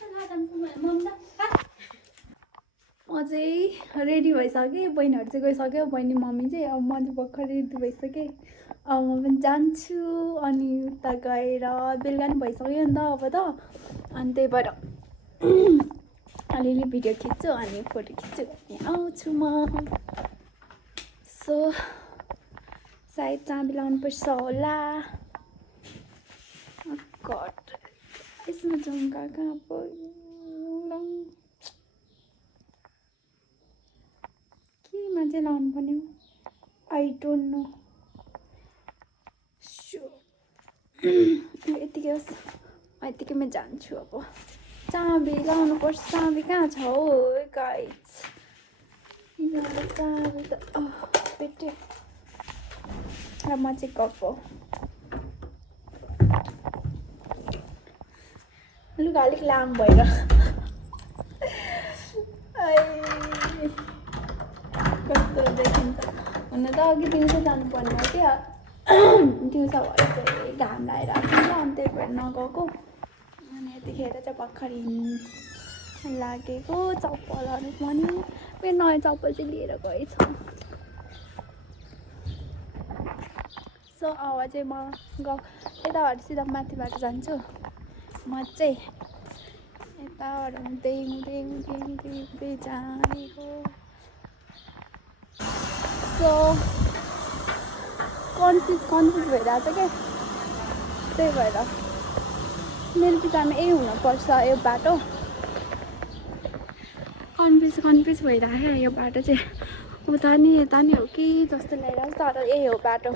म चाहिँ रेडी भइसकेँ, बहिनीहरू चाहिँ गइसक्यो, बहिनी मम्मी चाहिँ। अब म चाहिँ भर्खर रेडी भइसकेँ, अब म पनि जान्छु। अनि उता गएर बेलुका नि भइसक्यो नि त अब त, अनि त्यही भएर अलिअलि भिडियो खिच्छु अनि फोटो खिच्छु अनि आउँछु म। सो सायद चाबी लाउनुपर्छ होला। गड यसमा जङ्गा कहाँ पऱ्यो, केमा चाहिँ लाउनु पर्ने हो, आई डोन्ट नो। यतिकै होस्, म यतिकैमा जान्छु। अब चाबी लाउनुपर्छ, चाबी कहाँ छ हौ गाइस, चाबी त भेट्यो। र म चाहिँ गएको लुगा अलिक लामो भएर कस्तो देखिन्छ। हुन त अघि दिउँसो जानुपर्ने हो क्या, दिउँसो भएर चाहिँ घाम लागिरहेको छ अनि त्यही भएर नगएको। अनि यतिखेर चाहिँ भर्खर हिँड्नु लागेको। चप्पलहरू पनि मेरो नयाँ चप्पल चाहिँ लिएर गएछ। सो अब चाहिँ म यताबाट सिधा माथिबाट जान्छु। म चाहिँ यताबाट हुँदै हुँदै हुँदै हुँदै हुँदै जानेको। सो कन्फ्युज भइरहेको छ क्या, त्यही भएर मेरो विचारमा यही हुनुपर्छ यो बाटो। कन्फ्युज भइरहेको यो बाटो चाहिँ, उता नि यता नि हो कि जस्तो लागिरहेको छ, तर यही हो बाटो।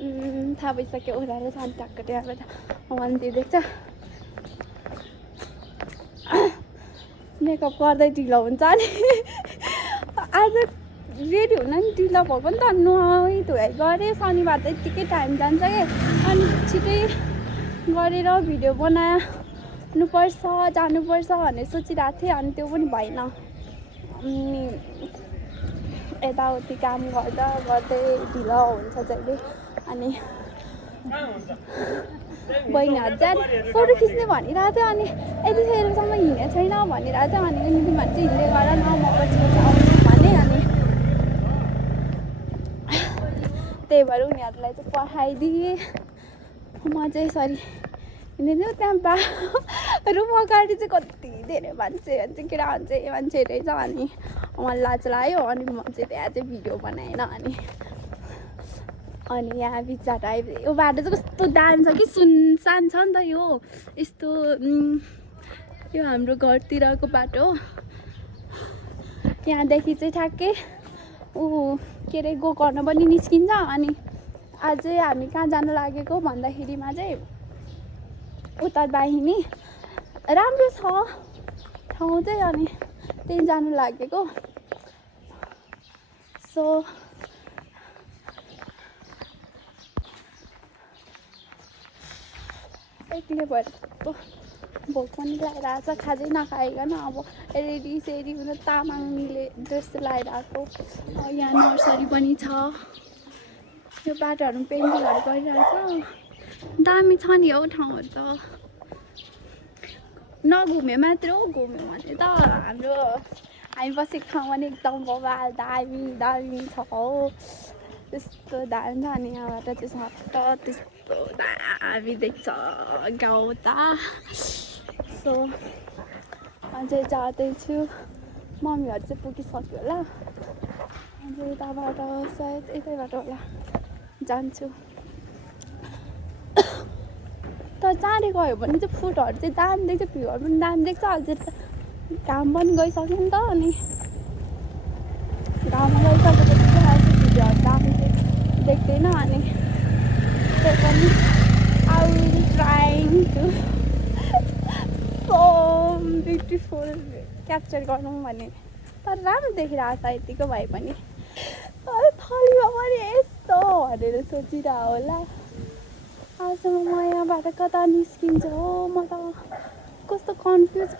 थाहा भइसक्यो। ओह्रालो छ अनि ट्याक्क त्यहाँबाट मन्दिर देख्छ। मेकअप गर्दै ढिलो हुन्छ नि आज रेडी हुन नि ढिलो भएको नि त। नुहाइ धुवाइ गरेँ, शनिबार त यत्तिकै टाइम जान्छ क्या। अनि छिटै गरेर भिडियो बनाउनुपर्छ जानुपर्छ भनेर सोचिरहेको थिएँ, अनि त्यो पनि भएन। अनि यताउति काम गर्दा गर्दै ढिलो हुन्छ जहिले। अनि बहिनीहरू चाहिँ फोटो खिच्ने भनिरहेको थियो, अनि यतिखेरसम्म हिँडेको छैन भनिरहेको थियो। अनि तिमीहरू चाहिँ हिँड्दै गर न, म पछि आउँछु भने। अनि त्यही भएर उनीहरूलाई चाहिँ पठाइदिएँ। म चाहिँ यसरी हिँडिदिउँ। त्यहाँ रुम अगाडि चाहिँ कति धेरै मान्छे केटा मान्छे रहेछ। अनि मलाई लाज लाग्यो। अनि म चाहिँ त्यहाँ चाहिँ भिडियो बनाएन। अनि यहाँ बिचबाट आयो। यो बाटो चाहिँ कस्तो दामी छ कि, सुनसान छ नि त यो। यस्तो यो हाम्रो घरतिरको बाटो। यहाँदेखि चाहिँ ठ्याक्कै के अरे गोकर्ण पनि निस्किन्छ। अनि अझै हामी कहाँ जानु लागेको भन्दाखेरिमा चाहिँ उता बाहिनी राम्रो छ ठाउँ चाहिँ, अनि त्यहीँ जानु लागेको। सो एक्लै भएर भोक पनि लागिरहेको छ। खाजै नखाइकन अब रेडी सेडी हुन तामाङले ड्रेस लगाइरहेको। यहाँ नर्सरी पनि छ। यो बाटोहरू पेन्टिङहरू गरिरहेको छ। दामी छ नि हौ ठाउँहरू त। नघुमे मात्र हो, घुम्यो भने त हामी बसेको ठाउँ पनि एकदम बवाल दामी छ हौ। त्यस्तो दामी छ। अनि यहाँबाट चाहिँ सट्ट त्यस्तो दामी देख्छ गाउँ त। सो अझै जाँदैछु। मम्मीहरू चाहिँ पुगिसक्यो होला। अझै यताबाट सायद यतैबाट होला जान्छु। तर चाँडै गयो भने चाहिँ फुटहरू चाहिँ दामी देख्छ, भ्यूहरू पनि दामी देख्छ। अझै त घाम पनि गइसक्यो नि त। अनि घाम गइसकेपछि चाहिँ अझै भिडियोहरू दामी देख्दैन। अनि त्यही पनि I will trying to so beautiful capture गरौँ भने। तर राम्रो देखिरहेको छ यतिको भए पनि। थलीमा पनि यस्तो भनेर सोचिरहेको होला। आजसम्म म यहाँबाट कता निस्किन्छ हो, म त कस्तो कन्फ्युज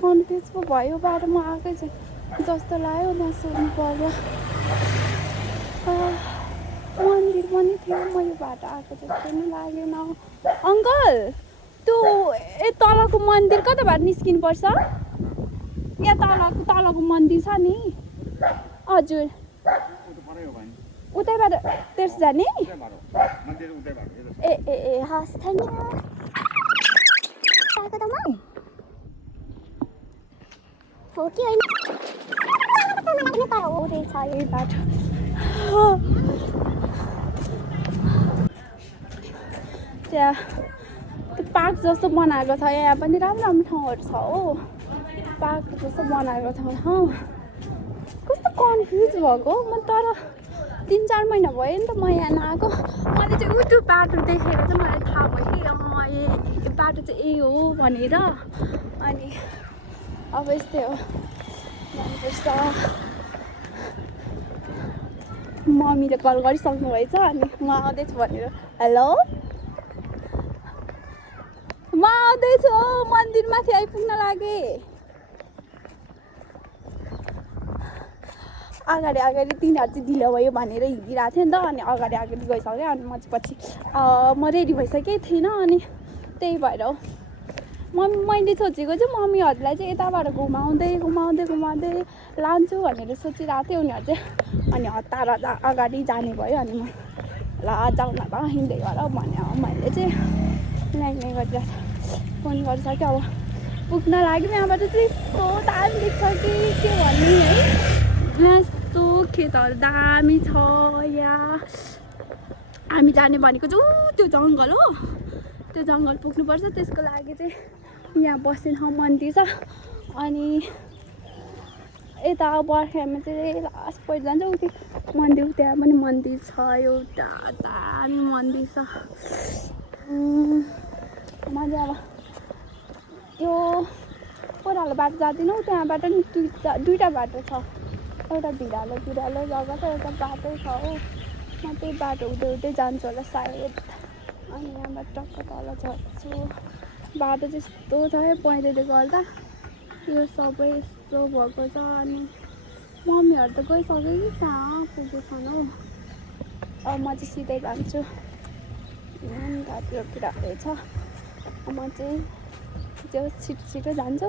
पो भयो। बाटोमा आएकै छ जस्तो लाग्यो। नसोध्नु पर्यो। मन्दिर पनि थियो, म यो बाटो आएको जस्तो नि लागेन। अङ्कल त्यो तलको मन्दिर कताबाट निस्किनुपर्छ यहाँ तलको मन्दिर छ नि हजुर उतैबाट त्यस जाने ए हस् धन्यवाद हो कि होइन त्यहाँ त्यो पार्क जस्तो बनाएको छ यहाँ पनि राम्रो राम्रो ठाउँहरू छ हो पार्क जस्तो बनाएको छ कस्तो कन्फ्युज भएको म तर 3-4 महिना भयो नि त म यहाँ नआएको मैले चाहिँ उ त्यो बाटो देखेर चाहिँ मलाई थाहा भयो कि यो बाटो चाहिँ यही हो भनेर अनि अब यस्तै हो जानुपर्छ मम्मीले कल गरिसक्नु भएछ अनि म आउँदैछु भनेर हेलो म आउँदैछु मन्दिरमाथि आइपुग्न लागे अगाडि तिनीहरू चाहिँ ढिलो भयो भनेर हिँडिरहेको थियो नि त अनि अगाडि गइसक्यो अनि म चाहिँ पछि म रेडी भइसकेकै थिइनँ अनि त्यही भएर मैले सोचेको चाहिँ मम्मीहरूलाई चाहिँ यताबाट घुमाउँदै लान्छु भनेर सोचिरहेको थिएँ उनीहरू चाहिँ अनि हतार अगाडि जाने भयो अनि म ल जाउँ न त हिँड्दै गर भने मैले चाहिँ लाइनै गरेर फोन गरिसक्यो अब पुग्न लाग्यो यहाँबाट चाहिँ यस्तो दामी देख्छ कि के भन्ने है यस्तो खेतहरू दामी छ यहाँ हामी जाने भनेको चाहिँ त्यो जङ्गल हो त्यो जङ्गल पुग्नुपर्छ त्यसको लागि चाहिँ यहाँ बस्ने ठाउँ मन्दिर छ अनि यता बर्खामा चाहिँ लास्ट पोइन्ट जान्छ उति मन्दिर त्यहाँ पनि मन्दिर छ एउटा दामी मन्दिर छ मैले अब यो ओह्रालो बाटो जाँदिनँ त्यहाँबाट नि दुईवटा बाटो छ एउटा भिरालो जग्गा छ एउटा बाटो छ हो म त्यही बाटो हुँदै जान्छु होला सायद अनि यहाँबाट टक्क तल झर्छु बाटो चाहिँ यस्तो छ है पहिरोले गर्दा यो सबै यस्तो भएको छ अनि मम्मीहरू त गइसक्यो कि कहाँ पुगेछन् हौ अब म चाहिँ सिधै जान्छु घाटतिर रहेछ म चाहिँ त्यो छिटो जान्छु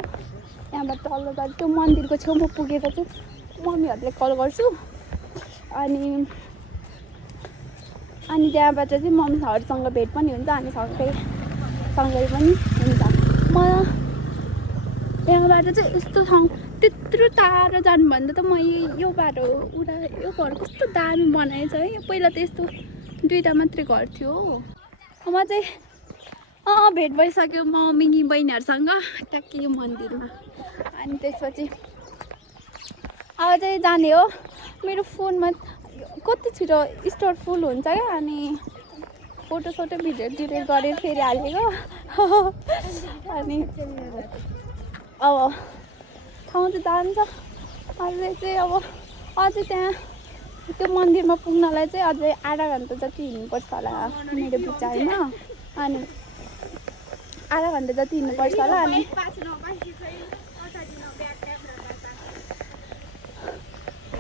यहाँबाट तल जान्छु त्यो मन्दिरको छेउमा पुगेर चाहिँ मम्मीहरूले कल गर्छु अनि त्यहाँबाट चाहिँ मम्मीहरूसँग भेट पनि हुन्छ अनि सँगै पनि हुन्छ म यहाँबाट चाहिँ यस्तो ठाउँ त्यत्रो टाढो जानुभन्दा त म यो बाटो यो घर कस्तो दामी बनाएछ है पहिला त यस्तो दुईवटा मात्रै घर थियो म चाहिँ भेट भइसक्यो मम्मी बहिनीहरूसँग ट्याक्कै यो मन्दिरमा अनि त्यसपछि अब चाहिँ जाने हो मेरो फोनमा कति छिटो स्टोर फुल हुन्छ क्या अनि फोटो भिडियो डिलिट गरेर फेरि हालेको अनि अब ठाउँ चाहिँ दामी छ अझै चाहिँ अब अझै त्यहाँ त्यो मन्दिरमा पुग्नलाई चाहिँ अझै आधा घन्टा जति हिँड्नुपर्छ होला मेरो विचारमा अनि आधा घन्टा जति हिँड्नुपर्छ होला अनि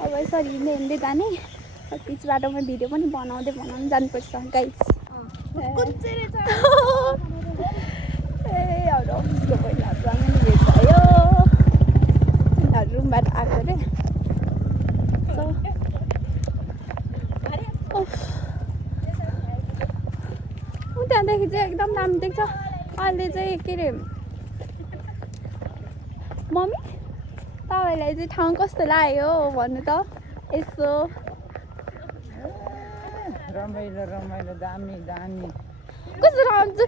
अब यसरी हिँड्दै जाने बिच बाटोमा भिडियो पनि बनाउँदै जानुपर्छ गाइस ए हाम्रो अफिसको पहिलाहरूसँग पनि भेट भयो उनीहरू रुमबाट आएको अरे त्यहाँदेखि चाहिँ एकदम दामी देख्छ अहिले चाहिँ के अरे मम्मी तपाईँलाई चाहिँ ठाउँ कस्तो लाग्यो भन्नु त यसो रमाइलो दामी कस्तो राम्रो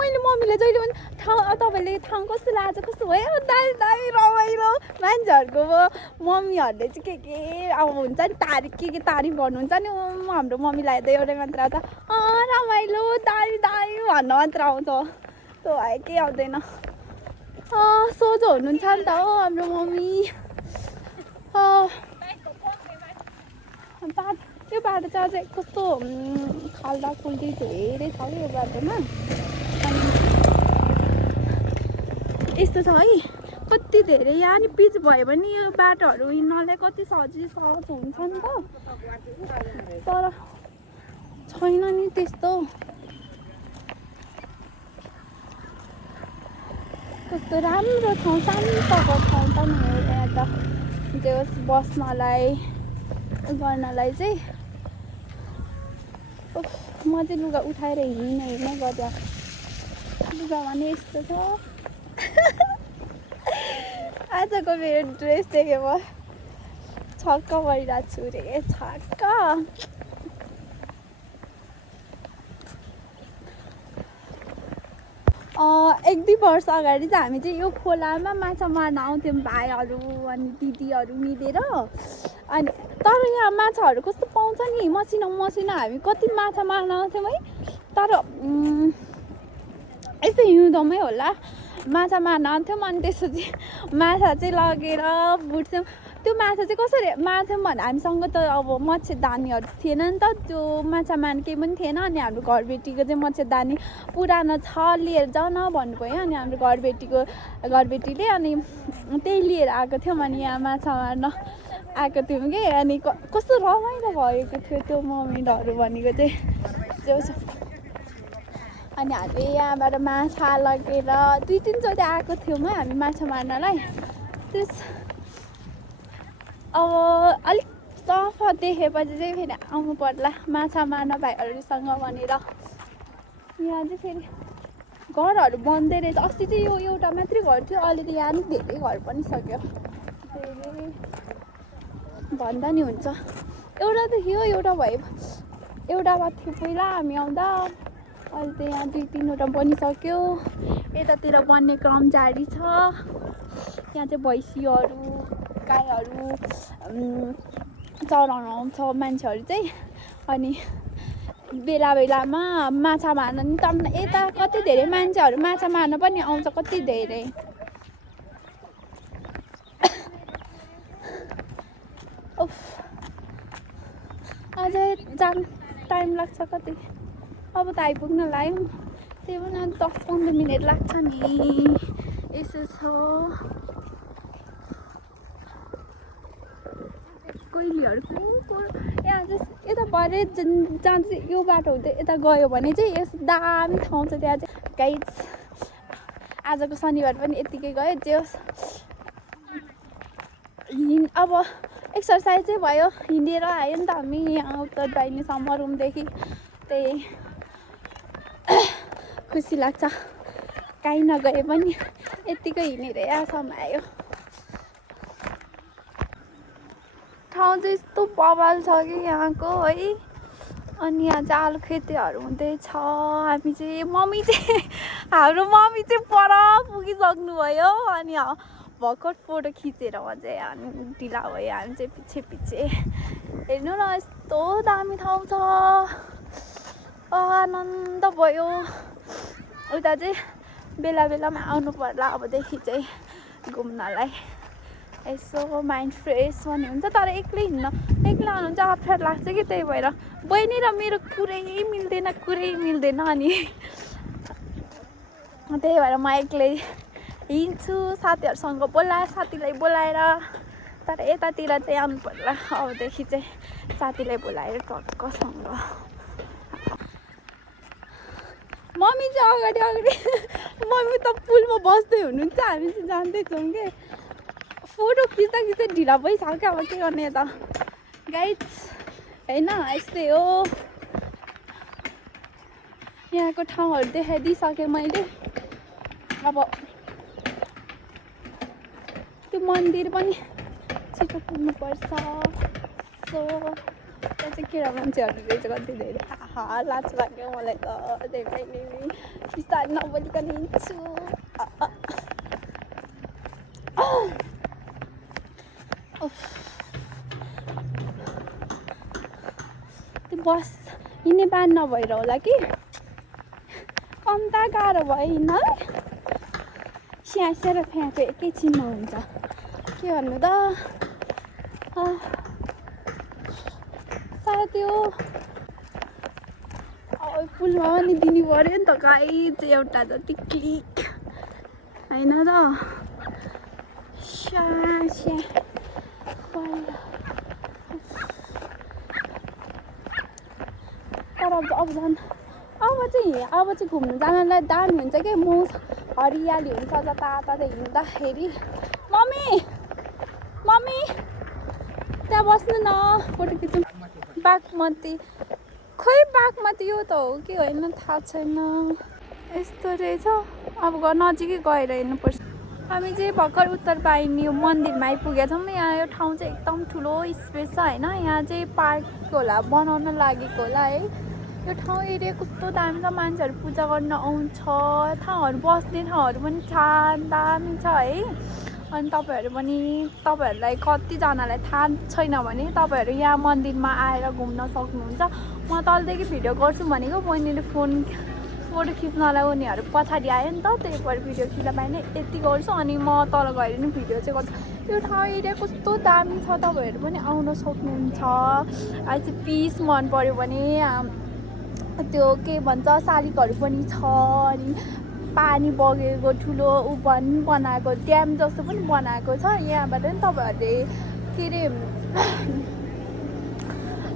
मैले मम्मीलाई जहिले पनि ठाउँ तपाईँले ठाउँ कस्तो लाग्छ कस्तो भयो दामी रमाइलो मान्छेहरूको मम्मीहरूले चाहिँ के अब हुन्छ नि तारिफ तारिफ गर्नुहुन्छ नि हाम्रो मम्मीलाई त एउटै मात्र आउँछ रमाइलो दामी भन्न मात्र आउँछ त्यो भयो केही आउँदैन सोझो हुनुहुन्छ नि त हो हाम्रो मम्मी यो बाटो चाहिँ अझै कस्तो खाल्डा खुल्डी धेरै छ कि यो बाटोमा अनि यस्तो छ है कति धेरै यहाँ नि पिच भयो भने यो बाटोहरू हिँड्नलाई कति सजिलो हुन्छ नि त तर छैन नि त्यस्तो कस्तो राम्रो ठाउँ शान्तको ठाउँ त नि यहाँ त जे होस् बस्नलाई गर्नलाई चाहिँ म चाहिँ लुगा उठाएर हिँड्नै गर्दा लुगा भने यस्तो छ आजको मेरो ड्रेस देखेँ म छक्क परिरहेको छु रे छक्क एक दुई वर्ष अगाडि चाहिँ हामी चाहिँ यो खोलामा माछा मार्न आउँथ्यौँ भाइहरू अनि दिदीहरू मिलेर अनि तर यहाँ माछाहरू कस्तो पाउँछ नि मसिनो हामी कति माछा मार्न आउँथ्यौँ है तर यस्तो हिउँदोमै होला माछा मार्न आउँथ्यौँ अनि त्यसपछि माछा चाहिँ लगेर बुट्थ्यौँ त्यो माछा चाहिँ कसरी मार्थ्यौँ भने हामीसँग त अब मच्छरदानीहरू थिएन नि त त्यो माछा मार्ने केही पनि थिएन अनि हाम्रो घरबेटीको चाहिँ मच्छरदानी पुरानो छ लिएर जाऊ न भन्नुभयो अनि हाम्रो घरबेटीले अनि त्यही लिएर आएको थियौँ अनि यहाँ माछा मार्न आएको थियौँ कि अनि कस्तो रमाइलो भएको थियो त्यो मोमेन्टहरू भनेको चाहिँ अनि हामीले यहाँबाट माछा लगेर 2-3 चोटि आएको थियौँ है हामी माछा मार्नलाई त्यस अब अलिक सफा देखेपछि चाहिँ फेरि आउनु पर्ला माछा मार्न भाइहरूसँग भनेर यहाँ चाहिँ फेरि घरहरू बन्दै रहेछ अस्ति चाहिँ यो एउटा मात्रै घर थियो अहिले त यहाँ नि धेरै घर पनि सक्यो धेरै भन्दा नि हुन्छ एउटा त थियो एउटा भयो एउटामा थियो पहिला हामी आउँदा अहिले त यहाँ 2-3वटा बनिसक्यो यतातिर बन्ने क्रम जारी छ यहाँ चाहिँ भैँसीहरू गाईहरू चराउन आउँछ मान्छेहरू चाहिँ अनि बेला बेलामा माछा मार्न नि त यता कति धेरै मान्छेहरू माछा मार्न पनि आउँछ कति धेरै अझै जाम टाइम लाग्छ कति अब त आइपुग्न लाग्यो त्यही पनि 10-15 मिनट लाग्छ नि यसो छ कोइलीहरू यहाँ चाहिँ यता भरे जहाँ चाहिँ यो बाटो हुँदै यता गयो भने चाहिँ यस्तो दामी ठाउँ छ त्यहाँ चाहिँ गाइड आजको शनिबार पनि यत्तिकै गयो जे अब एक्सर्साइज चाहिँ भयो हिँडेर आयो नि त हामी यहाँ उत्तर दाहिनेसम्म रुमदेखि त्यही खुसी लाग्छ काहीँ नगए पनि यत्तिकै हिँडेर यहाँसम्म आयो ठाउँ चाहिँ यस्तो बवाल छ कि यहाँको है अनि यहाँ चाहिँ आलु खेतीहरू हुँदैछ हामी चाहिँ हाम्रो मम्मी चाहिँ पर पुगिसक्नु भयो अनि भर्खर फोटो खिचेर चाहिँ हामी ढिला भयो हामी चाहिँ पछि हेर्नु न यस्तो दामी ठाउँ छ आनन्द भयो उता चाहिँ बेला बेलामा आउनु पर्ला अबदेखि चाहिँ घुम्नलाई यसो माइन्ड फ्रेस पनि हुन्छ तर एक्लै आउनु चाहिँ अप्ठ्यारो लाग्छ कि त्यही भएर बहिनी र मेरो कुरै मिल्दैन अनि त्यही भएर म एक्लै हिँड्छु साथीहरूलाई बोलाएर तर यतातिर चाहिँ आउनु पर्ला अबदेखि चाहिँ साथीलाई बोलाएर टक्कसँग मम्मी चाहिँ अगाडि मम्मी त पुलमा बस्दै हुनुहुन्छ हामी चाहिँ जान्दैछौँ कि फोटो खिच्दा ढिला भइसक्यो अब के गर्ने त गाइड्स होइन यस्तै हो यहाँको ठाउँहरू देखाइदिइसकेँ मैले अब त्यो मन्दिर पनि छिटो पुग्नुपर्छ सो त्यहाँ चाहिँ केटा मान्छेहरू रहेछ कति धेरै लाज लाग्यो मलाई त त्यही भएर बिस्तारै नबोलिकन हिँड्छु त्यो बस हिँड्ने बान नभएर होला कि कम्ता गाह्रो भयो हिँड्नलाई स्यासेर फ्याँको एकैछिनमा हुन्छ के भन्नु त सायद त्यो पुलमा पनि दिनु पऱ्यो नि त गाइड एउटा जति क्लिक होइन त तर अब चाहिँ घुम्नु जानलाई दामी हुन्छ कि हरियाली हुन्छ जताततै हिँड्दाखेरि मम्मी मम्मी त्यहाँ बस्नु न फोटो खिचौँ बागमती खोइ बागमती यो त हो कि होइन थाहा छैन यस्तो रहेछ अब नजिकै गएर हेर्नुपर्छ हामी चाहिँ भर्खर उत्तरवाहिनी यो मन्दिरमा आइपुगेका छौँ यहाँ यो ठाउँ चाहिँ एकदम ठुलो स्पेस छ होइन यहाँ चाहिँ पार्क होला बनाउन लागेको होला है यो ठाउँ एरिया कस्तो दामी छ मान्छेहरू पूजा गर्न आउँछ ठाउँहरू बस्ने ठाउँहरू पनि दामी छ है अनि तपाईँहरूलाई कतिजनालाई थाहा छैन भने तपाईँहरू यहाँ मन्दिरमा आएर घुम्न सक्नुहुन्छ म तलदेखि भिडियो गर्छु भनेको बहिनीले फोटो खिच्नलाई उनीहरू पछाडि आयो नि त त्यही भएर भिडियो खिच्न पाएन यति गर्छु अनि म तल गएर नि भिडियो चाहिँ गर्छु यो ठाउँ एरिया कस्तो दामी छ तपाईँहरू पनि आउन सक्नुहुन्छ अहिले चाहिँ पिस मन पऱ्यो भने त्यो के भन्छ शालिगहरू पनि छ अनि पानी बगेको ठुलो पनि बनाएको ड्याम जस्तो पनि बनाएको छ यहाँबाट नि तपाईँहरूले के अरे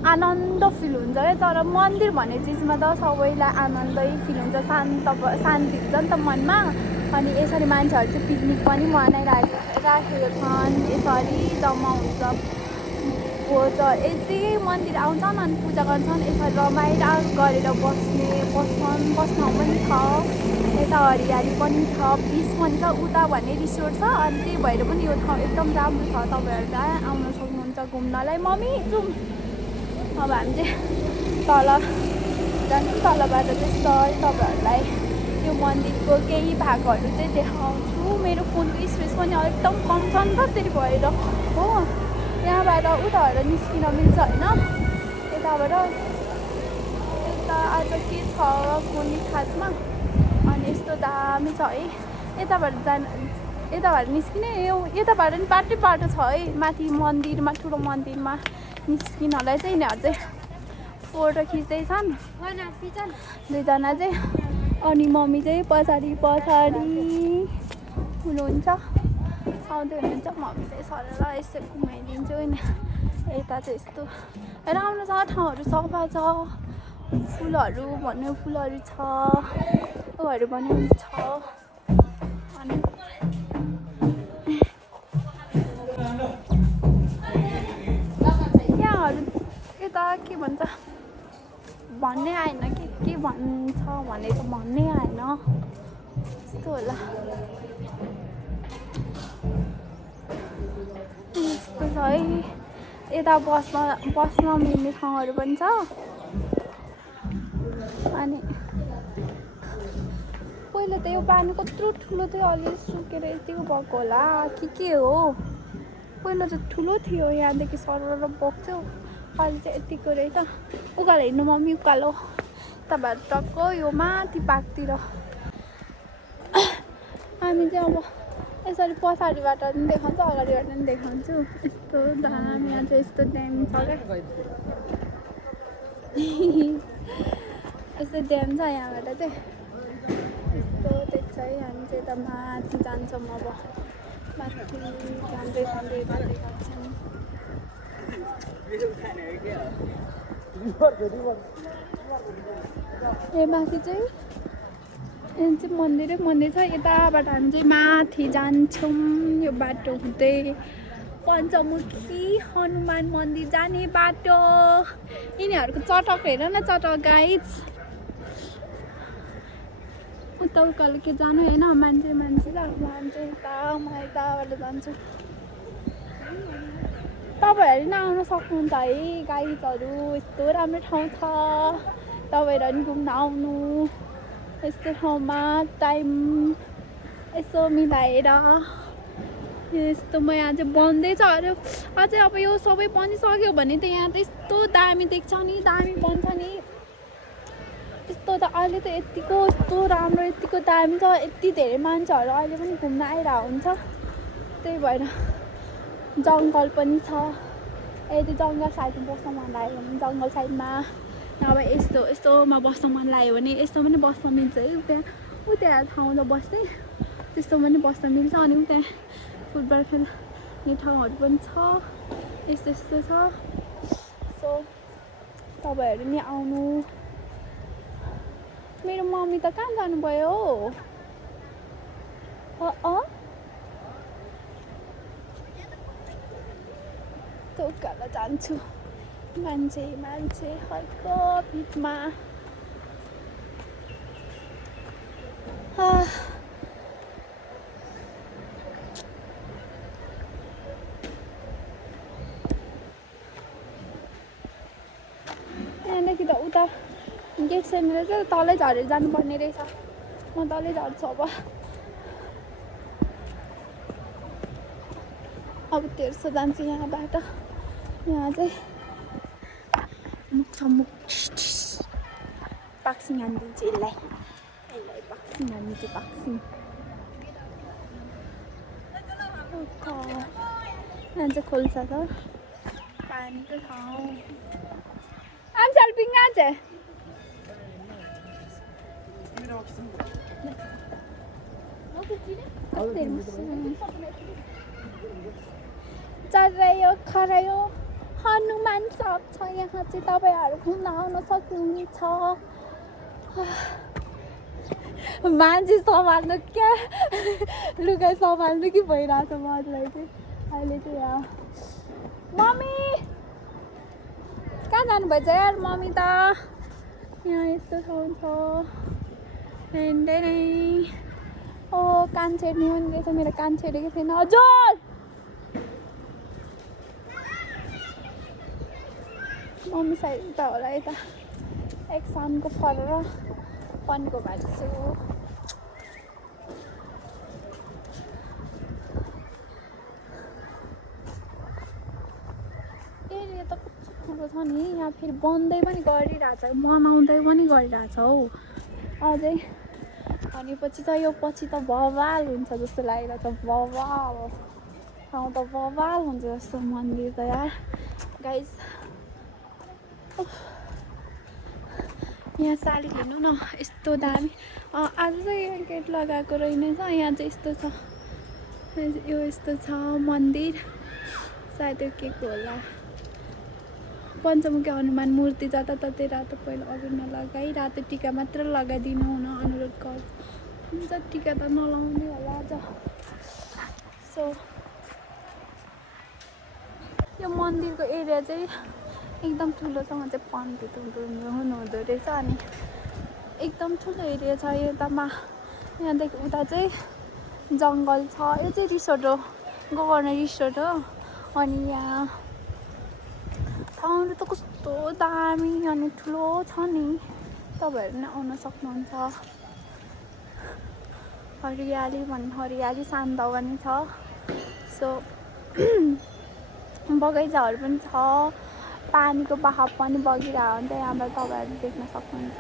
आनन्द फिल हुन्छ क्या तर मन्दिर भन्ने चिजमा त सबैलाई आनन्दै फिल हुन्छ शान्ति हुन्छ नि त मनमा अनि यसरी मान्छेहरू चाहिँ पिकनिक पनि राखेको छन् यसरी जम्मा हुन्छ यतिकै मन्दिर आउँछन् अनि पूजा गर्छन् यसरी रमाइलो गरेर बस्न पनि छ यता हरियाली पनि छ पिस पनि छ उता भन्ने रिसोर्ट छ अनि त्यही भएर पनि यो ठाउँ एकदम राम्रो छ तपाईँहरूलाई आउन सक्नुहुन्छ घुम्नलाई मम्मी जाउँ अब हामी चाहिँ तल जान्छौँ तलबाट चाहिँ सर तपाईँहरूलाई यो मन्दिरको केही भागहरू चाहिँ देखाउँछु मेरो फोनको स्पेस पनि एकदम कम छ नि त त्यही भएर हो यहाँबाट उताबाट निस्किन मिल्छ होइन यताबाट यता आज के छ कुनै खासमा अनि यस्तो दामी छ है यताबाट निस्किने यताबाट नि बाटो छ है माथि मन्दिरमा ठुलो मन्दिरमा निस्किनलाई चाहिँ यिनीहरू चाहिँ फोटो खिच्दैछन् दुईजना चाहिँ अनि मम्मी चाहिँ पछाडि हुनुहुन्छ आउँदै हुनुहुन्छ मम्मी चाहिँ सरेर यसो घुमाइदिन्छु होइन यता चाहिँ यस्तो राम्रो छ ठाउँहरू सफा छ फुलहरू छ उहरू भन्ने छ अनि यता के भन्छ भन्ने आएन के भन्छ भने त भन्नै आएन यस्तो होला यस्तो छ है यता बस्न मिल्ने ठाउँहरू पनि छ अनि पहिला त यो पानी कत्रो ठुलो थियो अलि सुकेर यतिको भएको होला के हो पहिला त ठुलो थियो यहाँदेखि सरर बग्थ्यो अहिले चाहिँ यतिको रहेछ उकालो हिँड्नु मम्मी उकालो तपाईँहरू टक्क यो माथि पार्कतिर हामी चाहिँ अब यसरी पछाडिबाट पनि देखाउँछु अगाडिबाट पनि देखाउँछु यस्तो दामी यहाँ चाहिँ यस्तो ड्याम छ क्या यस्तो ड्याम छ यहाँबाट चाहिँ यस्तो देख्छ है हामी चाहिँ यता माथि जान्छौँ अब माथि जाँदै जान्छौँ ए माथि चाहिँ यहाँ चाहिँ मन्दिर छ यताबाट हामी चाहिँ माथि जान्छौँ यो बाटो हुँदै पञ्चमुखी हनुमान मन्दिर जाने बाटो यिनीहरूको चटक हेर न चटक गाइज उता उकालो के जानु होइन मान्छे यता म यताबाट जान्छु तपाईँहरू नि आउन सक्नुहुन्छ है गाइजहरू यस्तो राम्रो ठाउँ छ तपाईँहरू नि घुम्न आउनु यस्तो ठाउँमा टाइम यसो मिलाएर यस्तोमा यहाँ चाहिँ बन्दैछ अरे अझै अब यो सबै बनिसक्यो भने त यहाँ त यस्तो दामी देख्छ नि दामी बन्छ नि यस्तो त अहिले त यस्तो राम्रो यतिको दामी छ यति धेरै मान्छेहरू अहिले पनि घुम्न आइरहेको हुन्छ त्यही भएर जङ्गल पनि छ यदि जङ्गल साइडमा बस्न मन लाग्यो भने जङ्गल साइडमा नभए यस्तोमा बस्न मन लाग्यो भने यस्तो पनि बस्न मिल्छ है उता ठाउँ त बस्दै त्यस्तो पनि बस्न मिल्छ अनि उता फुटबल खेल्ने ठाउँहरू पनि छ यस्तो छ सो तपाईँहरू नि आउनु मेरो मम्मी त कहाँ जानुभयो त्यो उकालो जान्छु मान्छेहरूको भिडमा यहाँदेखि त उता गेट सेन्टर चाहिँ तलै झरेर जानुपर्ने रहेछ म तलै झर्छु अब तेर्सो जान्छु यहाँबाट यहाँ चाहिँ मुख पाक्सिङ हानिदिन्छु यसलाई पाक्सिङ हानिदिन्छु पाक्सिङ यहाँ चाहिँ खोल्छ त पानीको ठाउँ I'm helping aja. चरायो खरायो हनुमान सब छ यहाँ चाहिँ तपाईहरु घुम्न आउन सक्नुहुन्छ मान्छे सम्हाल्नु क्या लुगा सम्हाल्नु कि भइरहेछ मलाई चाहिँ अहिले चाहिँ यहाँ मम्मी कहाँ जानुभएछ यार मम्मी त यहाँ यस्तो ठाउँ छ हेर्दै ओ कान छेड्ने पनि रहेछ मेरो कान छेडेको थिएन हजुर मम्मी साइड उता होला यता एक्जामको फरेर पनको भाट्छु एरिया त ठुलो छ नि यहाँ फेरि बन्दै पनि गरिरहेछ मनाउँदै पनि गरिरहेछ हौ अझै भनेपछि त यो पछि त बवाल हुन्छ जस्तो लागिरहेछ बवाल ठाउँ त बवाल हुन्छ जस्तो मन्दिर त यार गाइज यहाँ साडी हेर्नु न यस्तो दामी आज चाहिँ गेट लगाएको रहेनछ यहाँ चाहिँ यस्तो छ यो यस्तो छ मन्दिर सायद यो के को होला पञ्चमुखी हनुमान मूर्ति जताततै रातो पहिला अघि नलगाई रातो टिका मात्र लगाइदिनु हुन अनुरोध गर्छु हुन्छ टिका त नलाउने होला आज सो यो मन्दिरको एरिया चाहिँ एकदम ठुलो छ म चाहिँ पण्डित हुनुहुँदो रहेछ अनि एकदम ठुलो एरिया छ यतामा यहाँदेखि उता चाहिँ जङ्गल छ यो चाहिँ रिसोर्ट हो गभर्नर रिसोर्ट हो अनि यहाँ ठाउँहरू त कस्तो दामी अनि ठुलो छ नि तपाईँहरू नै आउन सक्नुहुन्छ हरियाली शान्त पनि छ सो बगैँचाहरू पनि छ पानीको बहाव पनि बगिरहेको हुन्छ यहाँबाट तपाईँहरू देख्न सक्नुहुन्छ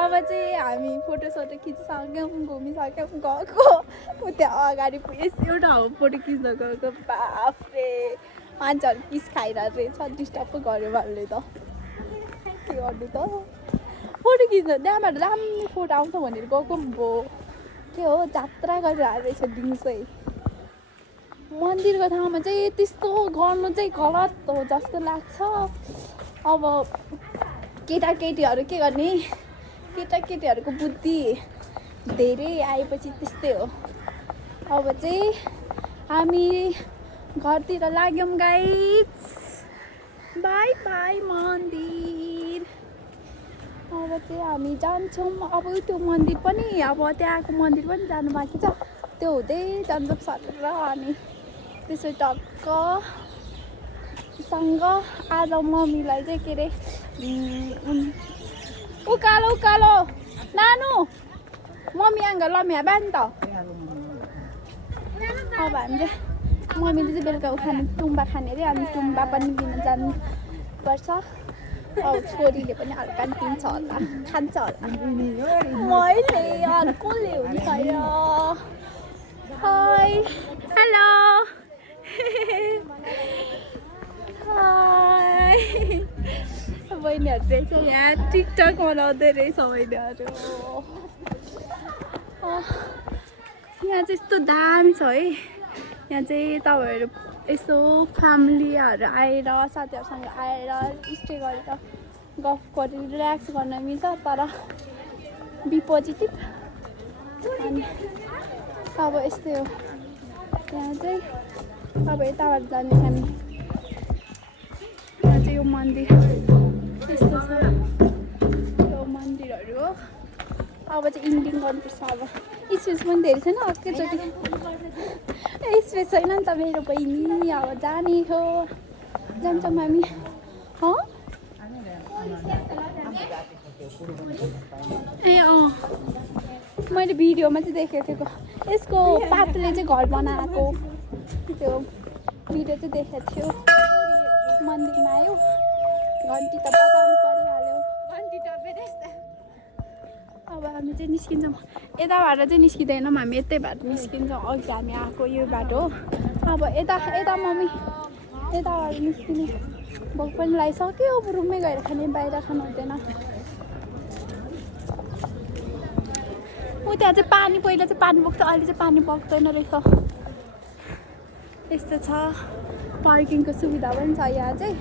अब चाहिँ हामी फोटोसोटो खिचिसक्यौँ घुमिसक्यौँ गएको त्यहाँ अगाडि एउटा हो फोटो खिच्न गएको बाफ्रे मान्छेहरू किस खाइरहेको रहेछ डिस्टर्ब पो गऱ्यो भन्ने त के गर्नु त फोटो खिच्न त्यहाँबाट राम्रो फोटो आउँछ भनेर गएको भो के हो जात्रा गरिरहेको रहेछ दिउँसै मन्दिरको ठाउँमा चाहिँ त्यस्तो गर्नु चाहिँ गलत हो जस्तो लाग्छ अब केटाकेटीहरू के गर्ने केटाकेटीहरूको बुद्धि धेरै आएपछि त्यस्तै हो अब चाहिँ हामी घरतिर लाग्यौँ गाइज बाई बाई मन्दिर अब चाहिँ हामी जान्छौँ अब त्यो मन्दिर पनि अब त्यहाँको मन्दिर पनि जानु बाँकी छ त्यो हुँदै जान्छौँ सरेर अनि त्यसो टक्कसँग आज मम्मीलाई चाहिँ के अरे उकालो उकालो नानु मम्मी आँगा लम्या बानी त अब हामी चाहिँ मम्मीले चाहिँ बेलुका उखाने तुम्बा खाने अरे अनि तुम्बा पनि लिन जानुपर्छ अब छोरीले पनि हल्का दिन्छ होला खान्छ होला मैले अर्कोले हुन्छ हाई हेलो हाई बहिनीहरू रहेछ यहाँ टिकटक बनाउँदै रहेछ बहिनीहरू यहाँ चाहिँ यस्तो दामी छ है यहाँ चाहिँ तपाईँहरू यसो फ्यामिलीहरू आएर साथीहरूसँग आएर स्टे गरेर गफ गरेर रिल्याक्स गर्न मिल्छ तर बी पोजिटिभ अनि अब यस्तै हो यहाँ चाहिँ अब यताबाट जाने हामी यहाँ चाहिँ यो मन्दिर यस्तो छ यो मन्दिरहरू हो अब चाहिँ इन्डिङ गर्नुपर्छ अब स्पेस पनि धेरै छैन एकैचोटि स्पेस छैन नि त मेरो बहिनी अब जाने हो जान्छौँ हामी ए मैले भिडियोमा चाहिँ देखेको थिएको यसको पातले चाहिँ घर बनाएको त्यो भिडियो चाहिँ देखेको थियो मन्दिरमा आयो घन्टी त बजाउनु परिहाल्यो अब हामी चाहिँ निस्किन्छौँ यताबाट चाहिँ निस्किँदैनौँ हामी यतै बाटो निस्किन्छौँ अघि हामी आएको यो बाटो हो अब यता मम्मी यताबाट निस्किने भोक पनि लगाइसक्यो अब रुममै गएर खाने बाहिर खानु हुँदैन त्यहाँ चाहिँ पानी पहिला चाहिँ पानी बग्छ अहिले चाहिँ पानी बग्दैन रहेछ यस्तो छ पार्किङको सुविधा पनि छ यहाँ चाहिँ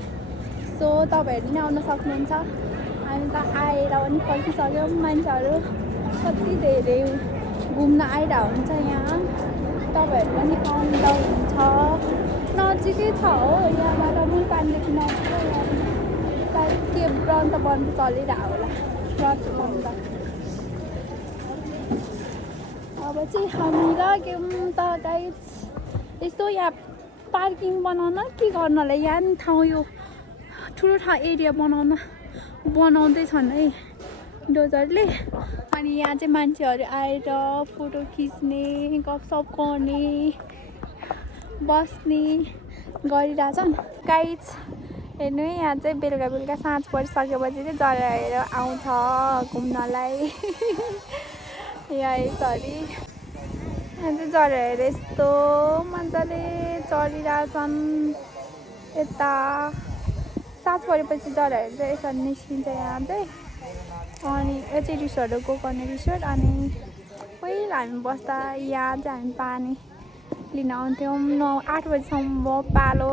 सो तपाईँहरू नि आउन सक्नुहुन्छ हामी त आएर पनि फर्किसक्यौँ मान्छेहरू कति धेरै घुम्न आइरहेको हुन्छ यहाँ तपाईँहरू पनि आउँदा हुन्छ नजिकै छ हो यहाँबाट मूल पानीदेखि नजिकै सायद के व्रत बन्द चलिरहेको होला व्रत बन्द अब चाहिँ हामी लाग्यौँ त गाइस यस्तो यहाँ पार्किङ बनाउन के गर्नलाई यहाँ नि ठाउँ यो ठुलो ठाउँ एरिया बनाउँदैछन् है डोजरले अनि यहाँ चाहिँ मान्छेहरू आएर फोटो खिच्ने गफसफ गर्ने बस्ने गरिरहेछन् गाइस हेर्नु है यहाँ चाहिँ बेलुका बेलुका साँझ परिसकेपछि चाहिँ जराएर आउँछ घुम्नलाई यहाँ यसरी यहाँ चाहिँ जराहरू यस्तो मजाले चलिरहेछन् यता साँझ परेपछि जराहरू चाहिँ यसरी निस्किन्छ यहाँ चाहिँ अनि यो चाहिँ रिसोर्ट हो गोकर्णे रिसोर्ट अनि पहिला हामी बस्दा यहाँ चाहिँ हामी पानी लिन आउँथ्यौँ 8 बजीसम्म पालो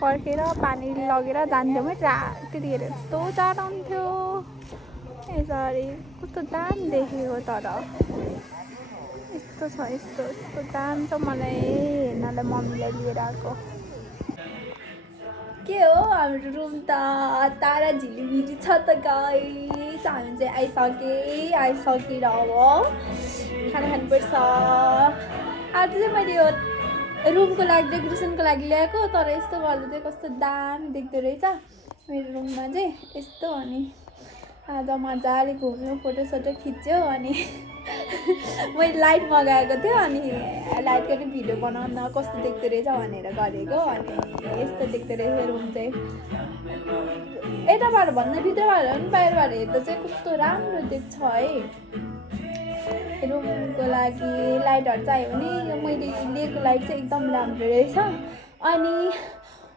पर्खेर पानी लगेर जान्थ्यौँ है त्यतिखेर यस्तो जाडो हुन्थ्यो यसरी कस्तो दाम देखेको तर यस्तो छ यस्तो दाम छ मलाई हेर्नलाई मम्मीलाई लिएर आएको के हो हाम्रो रुम त तारा झिलिमिली छ त गाइस हामी चाहिँ आइसकेर अब खाना खानुपर्छ आज चाहिँ मैले यो रुमको लागि डेकोरेसनको लागि ल्याएको तर यस्तो गर्दा चाहिँ कस्तो दामी देख्दो रहेछ मेरो रुममा चाहिँ यस्तो अनि आज मजाले घुम्यो फोटोसोटो खिच्यो अनि मैले लाइट मगाएको थियो अनि लाइटको पनि भिडियो बनाउन कस्तो देख्दो रहेछ भनेर गरेको अनि यस्तो देख्दो रहेछ रुम चाहिँ यताबाट भन्दा भित्रबाट पनि बाहिरबाट हेर्दा चाहिँ कस्तो राम्रो देख्छ है रुमको लागि लाइटहरू चाहियो भने यो मैले लिएको लाइट चाहिँ एकदम राम्रो रहेछ अनि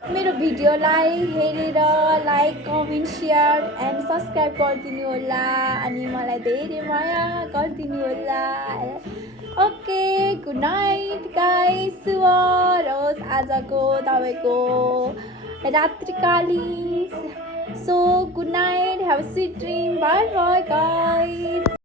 मेरो भिडियोलाई हेरेर like comment share and subscribe गरिदिनु होला अनि मलाई धेरै माया गरिदिनु होला ओके गुड नाइट गाइस शुभ होस् आजको तपाईँको रात्रिकालीन so good night have a sweet dream by by guys